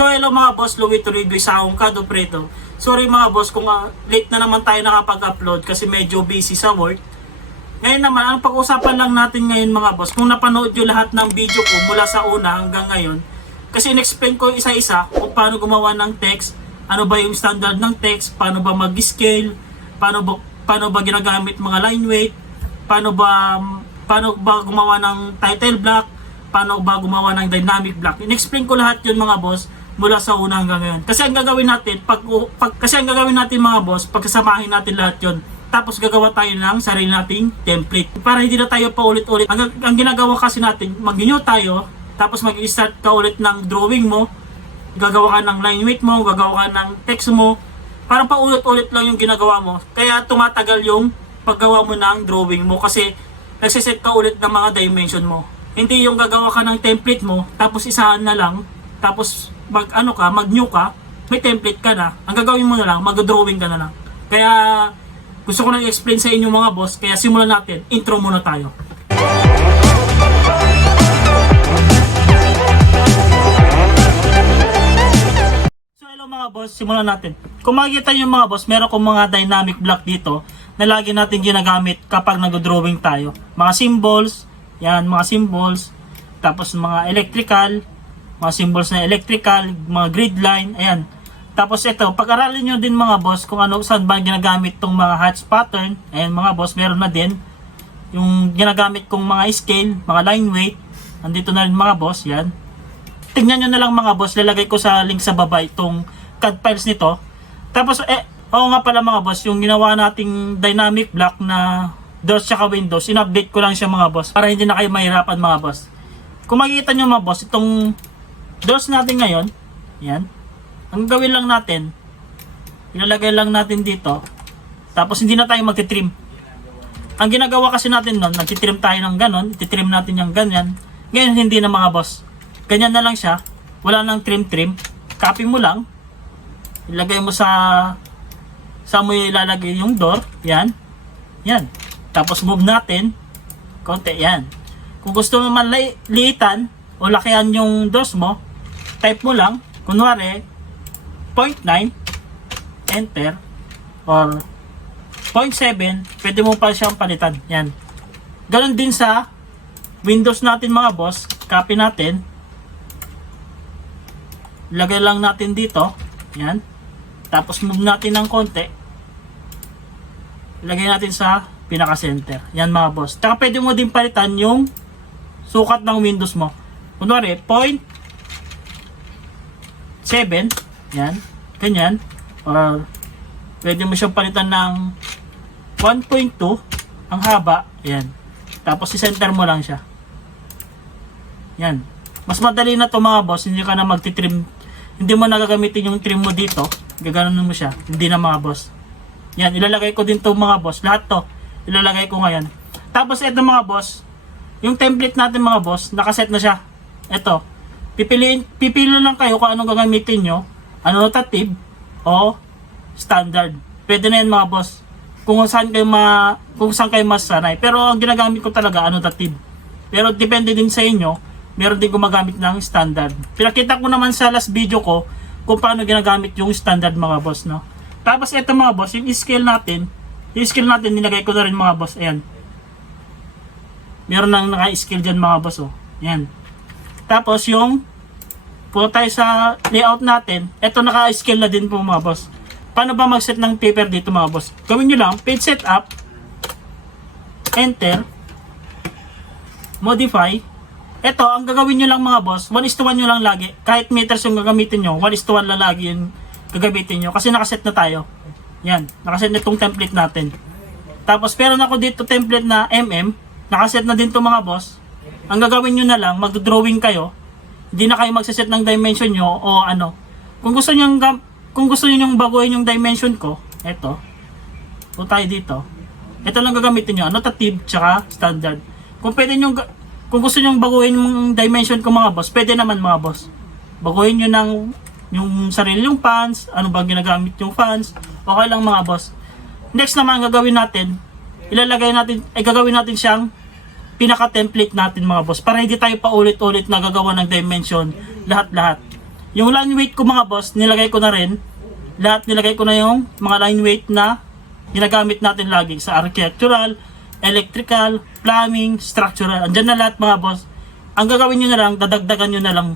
So hello mga boss, Louie Toribio sa akong Kado Preto. Sorry mga boss kung late na naman tayo nakapag-upload kasi medyo busy sa work. Ngayon naman, ang pag-usapan lang natin ngayon mga boss, kung napanood nyo lahat ng video ko mula sa una hanggang ngayon, kasi in-explain ko isa-isa kung paano gumawa ng text, ano ba yung standard ng text, paano ba mag-scale, paano ba ginagamit mga line weight, paano ba gumawa ng title block, paano ba gumawa ng dynamic block. In-explain ko lahat yun mga boss mula sa una hanggang ngayon. Kasi ang gagawin natin, mga boss, pagkasamahin natin lahat yun. Tapos gagawa tayo ng sarili nating template. Para hindi na tayo paulit-ulit. Ang ginagawa kasi natin, mag-renew tayo, tapos mag-start ka ulit ng drawing mo, gagawa ka ng line weight mo, gagawa ka ng text mo, parang paulit-ulit lang yung ginagawa mo. Kaya tumatagal yung paggawa mo ng drawing mo kasi nagsiset ka ulit ng mga dimension mo. Hindi yung gagawa ka ng template mo, tapos isahan na lang, tapos mag-new ka, may template ka na, ang gagawin mo na lang, mag-drawing ka na lang. Kaya gusto ko nang i-explain sa inyo mga boss, kaya simulan natin, intro muna tayo. So hello mga boss, simulan natin. Kung makikita nyo mga boss, meron kong mga dynamic block dito na lagi natin ginagamit kapag nag-drawing tayo. Mga symbols, yan, mga symbols, tapos mga electrical, mga symbols na electrical, mga grid line, ayan. Tapos ito, pag-aralin nyo din mga boss kung ano, saan ba ginagamit tong mga hatch pattern. Ayan mga boss, meron na din. Yung ginagamit kong mga scale, mga line weight, andito na rin mga boss, yan. Tignan nyo na lang mga boss, lalagay ko sa link sa baba itong CAD files nito. Tapos, oo nga pala mga boss, yung ginawa nating dynamic block na doors tsaka windows, in-update ko lang siya mga boss, para hindi na kayo mahirapan mga boss. Kung makikita nyo mga boss, itong doors natin ngayon, yan. Ang gawin lang natin, ilalagay lang natin dito, tapos hindi na tayo magtitrim. Ang ginagawa kasi natin nun, nagtitrim tayo ng ganon, ititrim natin yung ganyan. Ngayon hindi na mga boss. Ganyan na lang siya, wala nang trim-trim. Copy mo lang, ilagay mo sa mo ilalagay yung door, yan. Yan. Tapos move natin, konti, yan. Kung gusto mo man liitan o lakihan yung doors mo, type mo lang, kunwari, 0.9, enter, or 0.7, pwede mo pa siyang palitan. Yan. Ganon din sa Windows natin mga boss, copy natin, lagay lang natin dito, yan. Tapos move natin ng konti, lagay natin sa pinaka-center. Yan mga boss. Tsaka pwede mo din palitan yung sukat ng Windows mo. Kunwari, 0.7, yan, ganyan. Or pwede mo siyang palitan ng 1.2 ang haba, yan. Tapos i-center mo lang siya. Yan. Mas madali na to mga boss, hindi ka na magti-trim. Hindi mo nagagamitin yung trim mo dito. Gaganon mo siya. Hindi na mga boss. Yan, ilalagay ko din to mga boss. Lahat to, ilalagay ko ngayon. Tapos ito mga boss, yung template natin mga boss, nakaset na siya. Ito. Pipili lang kayo kung anong gagamitin nyo. Annotative o standard. Pwede na yan mga boss. Kung saan kayo mas sanay. Pero ang ginagamit ko talaga annotative. Pero depende din sa inyo. Meron din gumagamit ng standard. Pinakita ko naman sa last video ko kung paano ginagamit yung standard mga boss, no. Tapos ito mga boss, yung scale natin, nilagay ko na rin mga boss. Ayan. Meron nang naka-scale dyan mga boss, oh. Ayan. Tapos yung punta tayo sa layout natin, ito naka-scale na din po mga boss. Paano ba mag-set ng paper dito mga boss? Gawin nyo lang, page setup, enter, modify. Ito, ang gagawin nyo lang mga boss, 1:1 nyo lang lagi. Kahit meters yung gagamitin nyo, 1:1 lang lagi yung gagamitin nyo. Kasi nakaset na tayo. Yan, nakaset na itong template natin. Tapos, pero ako dito template na nakaset na din to mga boss. Ang gagawin nyo na lang, mag-drawing kayo. Hindi na kayo magsiset ng dimension nyo o ano. Kung gusto nyo yung baguhin yung dimension ko, eto. O tayo dito. Ito lang gagamitin nyo, annotative tsaka standard. Kung gusto nyo baguhin yung dimension ko mga boss, pwede naman mga boss. Baguhin nyo ng yung sarili yung fans, ano ba ginagamit yung fans, okay lang mga boss. Next naman gagawin natin, gagawin natin siyang pinaka-template natin mga boss para hindi tayo paulit-ulit nagagawa ng dimension lahat-lahat. Yung line weight ko mga boss, nilagay ko na rin. Lahat nilagay ko na yung mga line weight na ginagamit natin lagi sa architectural, electrical, plumbing, structural. Andyan na lahat mga boss. Ang gagawin nyo na lang, dadagdagan nyo na lang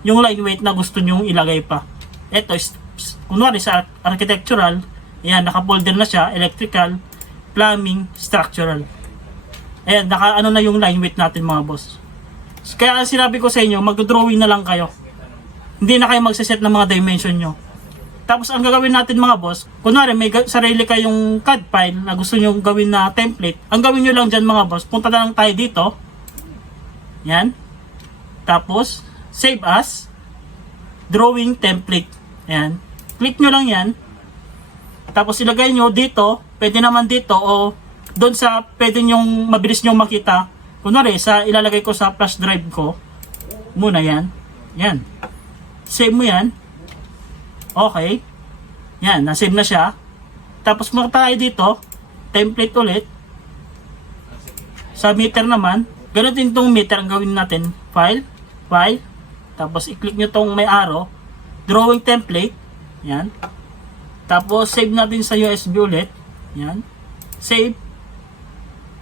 yung line weight na gusto nyo ilagay pa. Ito, kunwari sa architectural, ayan, naka-folder na siya, electrical, plumbing, structural. Ayan, naka-ano na yung line weight natin mga boss. Kaya sinabi ko sa inyo, mag-drawing na lang kayo. Hindi na kayo magsiset ng mga dimension nyo. Tapos ang gagawin natin mga boss, kunwari may sarili kayong CAD file na gusto nyo gawin na template, ang gawin nyo lang dyan mga boss, punta na lang tayo dito. Yan. Tapos, save as, drawing template. Yan. Click nyo lang yan. Tapos ilagay nyo dito, pwede naman dito o doon sa pwede nyong mabilis nyong makita. Kunwari, sa ilalagay ko sa flash drive ko, muna yan. Yan. Save mo yan. Okay. Yan, na-save na siya. Tapos muna tayo dito, template ulit. Sa meter naman, ganun din itong meter ang gawin natin. File, file. Tapos i-click nyo itong may arrow. Drawing template. Yan. Tapos save natin sa USB ulit. Yan. Save.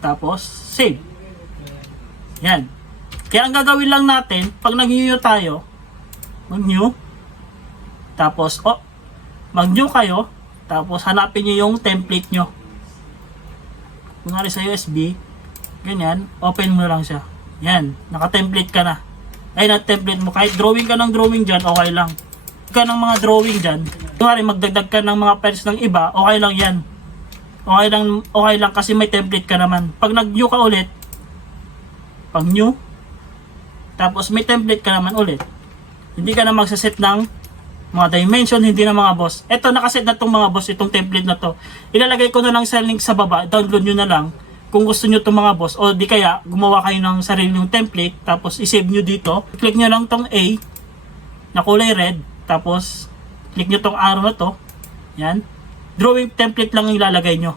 Tapos save. Yan. Kaya ang gagawin lang natin, pag nag-new tayo, mag-new. Tapos, mag-new kayo. Tapos, hanapin nyo yung template nyo. Kunwari sa USB, ganyan, open mo lang siya. Yan, naka-template ka na. Ay, na-template mo. Kahit drawing ka ng drawing dyan, okay lang. Ka ng mga drawing dyan. Kunwari, magdagdag ka ng mga files ng iba, okay lang yan. Okay lang kasi may template ka naman. Pag nag-new ka ulit, pag new, tapos may template ka naman ulit. Hindi ka na magsaset ng mga dimension, hindi na mga boss. Ito, nakaset na itong mga boss, itong template na to. Ilalagay ko na lang sa link sa baba, download nyo na lang kung gusto nyo itong mga boss. O di kaya, gumawa kayo ng sarili yung template, tapos isave nyo dito. Click nyo lang itong A, na kulay red, tapos click nyo itong arrow na to. Yan. Drawing template lang yung ilalagay nyo.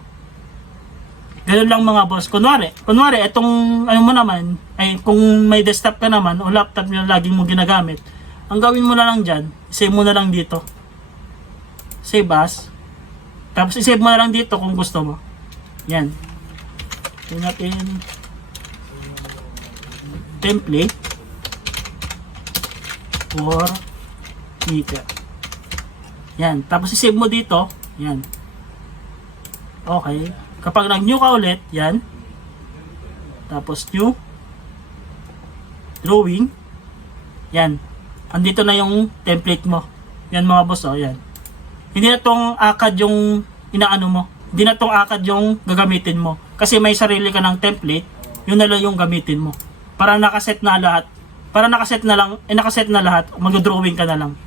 Ganun lang mga boss. Kunwari, itong ano mo naman, ay kung may desktop ka naman o laptop nyo laging mo ginagamit, ang gawin mo na lang dyan, save mo na lang dito. Save as. Tapos isave mo na lang dito kung gusto mo. Yan. Tingnan natin. Template for meter. Yan. Tapos isave mo dito. Yan. Okay. Kapag nag-new ka ulit, yan. Tapos new. Drawing. Yan. Andito na yung template mo. Yan mga boss, oh, yan. Hindi na tong akad yung inaano mo. Hindi na tong akad yung gagamitin mo. Kasi may sarili ka ng template, yun na lang yung gamitin mo. Para nakaset na lahat. Nakaset na lahat, mag-drawing ka na lang.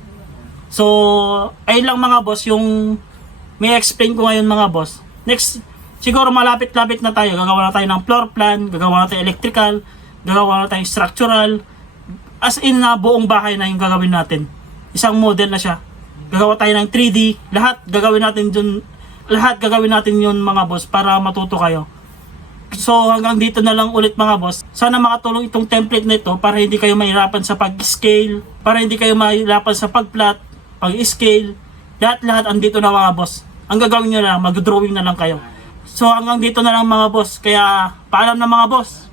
So, ayun lang mga boss, yung may explain ko ngayon mga boss. Next, siguro malapit-lapit na tayo. Gagawa na tayo ng floor plan, gagawa na tayo electrical, gagawa na tayo structural. As in na buong bahay na yung gagawin natin. Isang model na siya. Gagawa tayo ng 3D. Lahat gagawin natin yun mga boss para matuto kayo. So hanggang dito na lang ulit mga boss. Sana makatulong itong template na ito para hindi kayo mahirapan sa pag-scale, para hindi kayo mahirapan sa pag-plot, pag-scale. Lahat andito na mga boss. Ang gagawin nyo lang, mag-drawing na lang kayo. So hanggang dito na lang mga boss. Kaya paalam na mga boss.